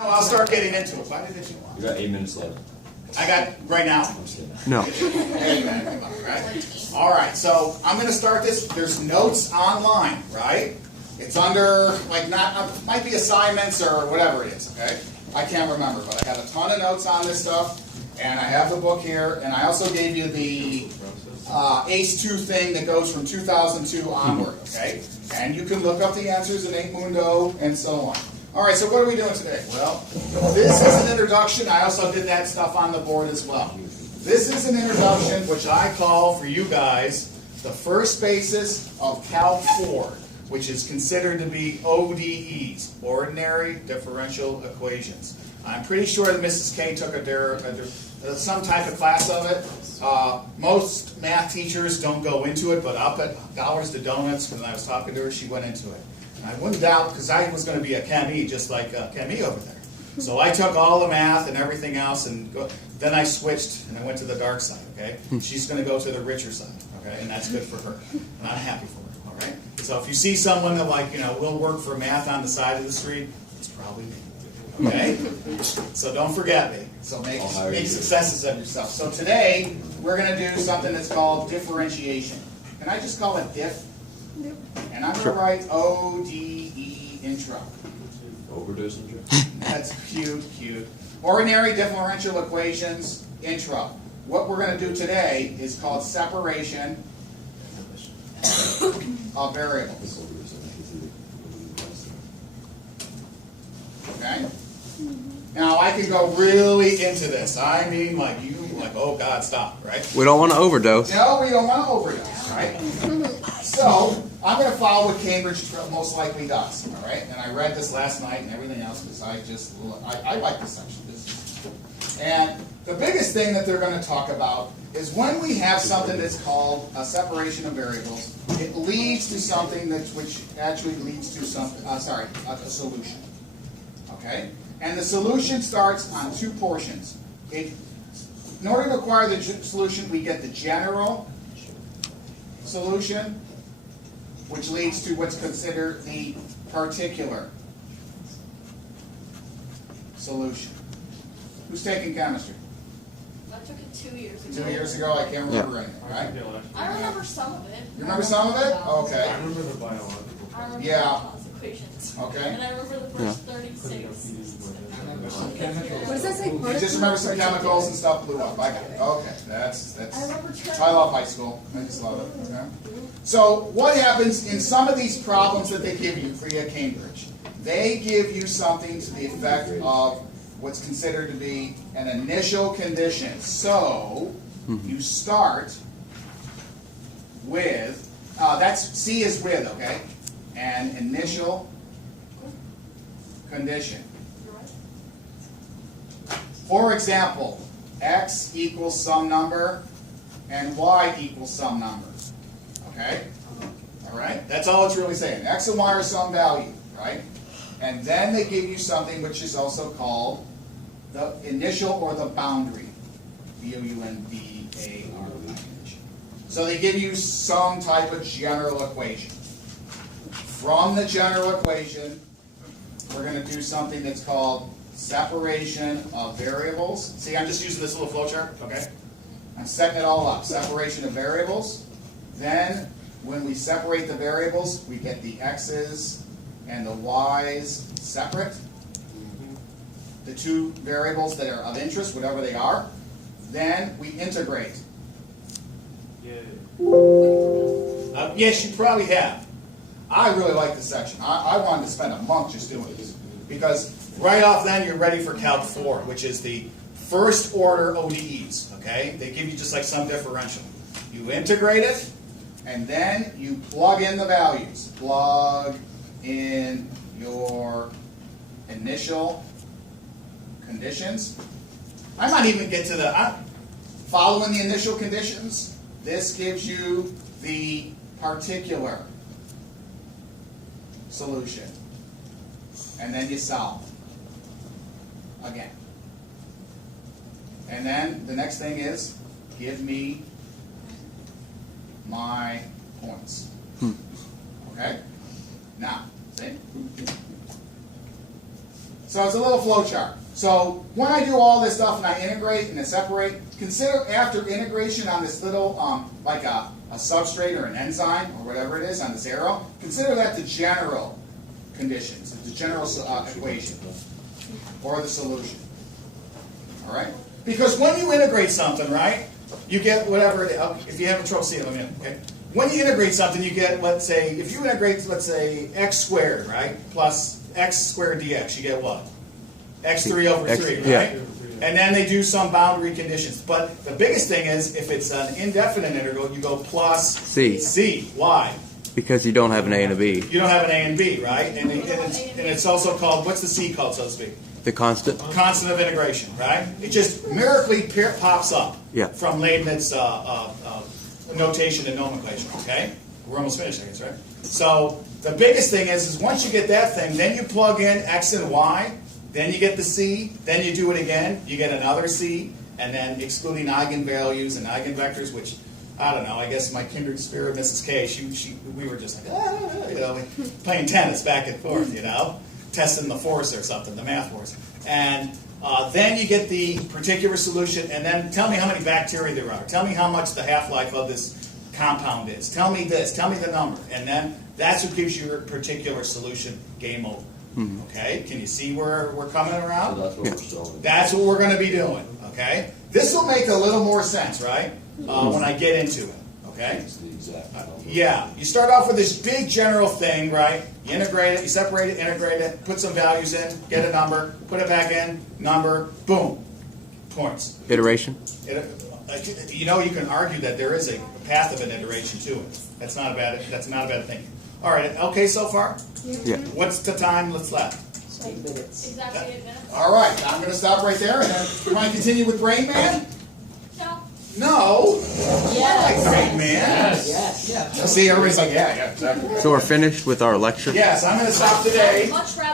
No, I'll start getting into it. Why did it you want? You got 8 minutes left. I got right now. I'm just kidding. No. All right, so I'm going to start this. There's notes online, right? It's under, like, might be assignments or whatever it is, okay? I can't remember, but I have a ton of notes on this stuff, and I have the book here, and I also gave you the AICE 2 thing that goes from 2002 onward, okay? And you can look up the answers in 8 Mundo and so on. All right, so what are we doing today? Well, this is an introduction. I also did that stuff on the board as well. This is an introduction which I call for you guys the first basis of Calc 4, which is considered to be ODEs, ordinary differential equations. I'm pretty sure that Mrs. K took some type of class of it. Most math teachers don't go into it, but up at Dollars to Donuts, when I was talking to her, she went into it. And I wouldn't doubt, because I was going to be a Chem E, just like Chem E over there. So I took all the math and everything else, and then I switched, and I went to the dark side, okay? She's going to go to the richer side, okay? And that's good for her. And I'm happy for her, all right? So if you see someone that, like, will work for math on the side of the street, it's probably me, okay? So don't forget me. So make successes of yourself. So today, we're going to do something that's called differentiation. Can I just call it diff? And I'm going to write ODE intro. Overdose intro? That's cute. Ordinary differential equations intro. What we're going to do today is called separation of variables. Okay? Now I can go really into this. I mean, oh God, stop, right? We don't want to overdose. No, we don't want to overdose, right? So, I'm going to follow what Cambridge most likely does, all right? And I read this last night and everything else because I like this section. And the biggest thing that they're going to talk about is when we have something that's called a separation of variables, it leads to something which actually leads to something, a solution, okay? And the solution starts on 2 portions. In order to acquire the solution, we get the general solution, which leads to what's considered the particular solution. Who's taking chemistry? I took it 2 years ago. 2 years ago? I can't remember anything, right? I remember some of it. You remember some of it? Okay. I remember the biological. I remember Yeah. the Laplace equations. Okay. And I remember the first 36. What does that say? You just remember some chemicals and stuff blew up. I got it. Okay. That's I remember I love high school. I just love it. Okay. So what happens in some of these problems that they give you for you at Cambridge? They give you something to the effect of what's considered to be an initial condition. So you start with, C is with, okay? An initial condition. For example, x equals some number and y equals some number. Okay? All right? That's all it's really saying. X and y are some value, right? And then they give you something which is also called the initial or the boundary. B-O-U-N-D-A-R-Y. So they give you some type of general equation. From the general equation, we're going to do something that's called separation of variables. See, I'm just using this little flowchart, okay? I'm setting it all up. Separation of variables. Then, when we separate the variables, we get the x's and the y's separate. The 2 variables that are of interest, whatever they are. Then we integrate. Yes, you probably have. I really like this section. I wanted to spend a month just doing this. Because right off then you're ready for Calc 4, which is the first order ODEs. Okay? They give you just like some differential. You integrate it, and then you plug in the values. Plug in your initial conditions. I might even get to the following the initial conditions. This gives you the particular solution. And then you solve again. And then the next thing is, give me my points. Okay? Now, see? So it's a little flow chart. So when I do all this stuff and I integrate and I separate, consider after integration on this little, like a substrate or an enzyme or whatever it is on this arrow, consider that the general conditions, the general equation or the solution. All right? Because when you integrate something, right, you get whatever it is. If you have trouble seeing it, let me know, okay? When you integrate something, you get, let's say, if you integrate, let's say, x squared, right, plus x squared dx, you get what? x3 over 3, right? Yeah. And then they do some boundary conditions. But the biggest thing is, if it's an indefinite integral, you go plus C. Why? Because you don't have an A and a B. You don't have an A and B, right? And it's also called, what's the C called, so to speak? The constant? Constant of integration, right? It just miraculously pops up from Leibniz notation and nomenclature, okay? We're almost finished, I guess, right? So the biggest thing is once you get that thing, then you plug in X and Y, then you get the C, then you do it again, you get another C, and then excluding eigenvalues and eigenvectors, which, I don't know, I guess my kindred spirit, Mrs. K, we were just like, you know, playing tennis back and forth, you know, testing the force or something, the math force. And then you get the particular solution, and then tell me how many bacteria there are. Tell me how much the half-life of this compound is. Tell me this. Tell me the number. And then that's what gives you your particular solution. Game over. Mm-hmm. Okay? Can you see where we're coming around? So that's what we're still. That's what we're going to be doing. Okay? This will make a little more sense, right? When I get into it. Okay? It's the exact number. Yeah, you start off with this big general thing, right? You integrate it, you separate it, integrate it, put some values in, get a number, put it back in, number, boom, points. Iteration? You know, you can argue that there is a path of an iteration to it. That's not a bad thing. All right, okay so far? Yeah. What's the time that's left? 8 minutes. Exactly 8 minutes. All right, I'm going to stop right there. And then, you want to continue with Brain Man? No. No. Yes. Brain Man. Yes. See, everybody's like, yeah, exactly. So we're finished with our lecture? Yes, I'm going to stop today. Much rather